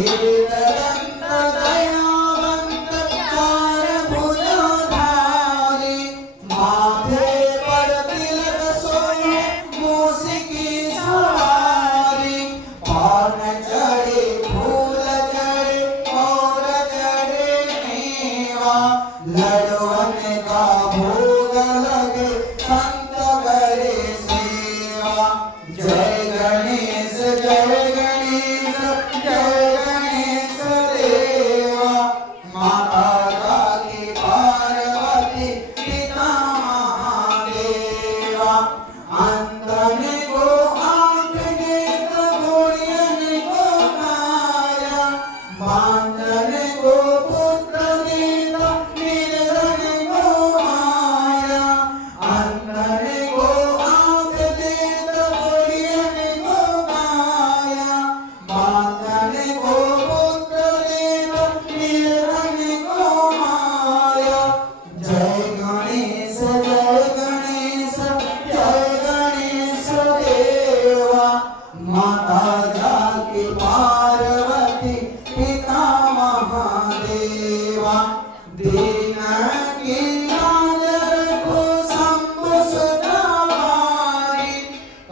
एकदंत दयावंत चार भुजधारी माथे पर तिलक सोए मूसिकी सवारी पान चढ़े फूल चढ़े और चढ़े मेवा लडवन का भोग लगे संत करे सेवा जय गणेश जय गणेश जय गणेश देवा माता काली पार्वती पिता महादेवा अंधने को आंख नेत्र घोड़ियन को काया बांधने को पुत्र देता निर्धन को माया अंधने को आंख देता घोड़ियन को काया बांधने को पुत्र देता निर्धन को माया जय गणेश देवा माता जाकी पार्वती पिता महादेवा दीन की नजर को शंभु सुधारी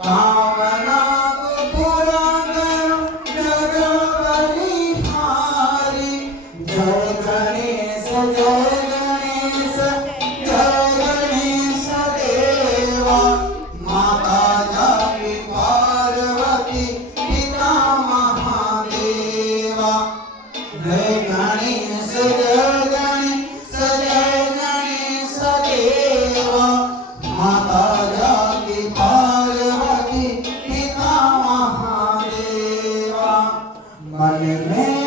कामना को पूरा करो जग बलिहारी जय गणेश देवा माता जाकी पार्वती पिता महादेवा जय गणेश देवा माता जाकी पार्वती पिता महादेवा मन में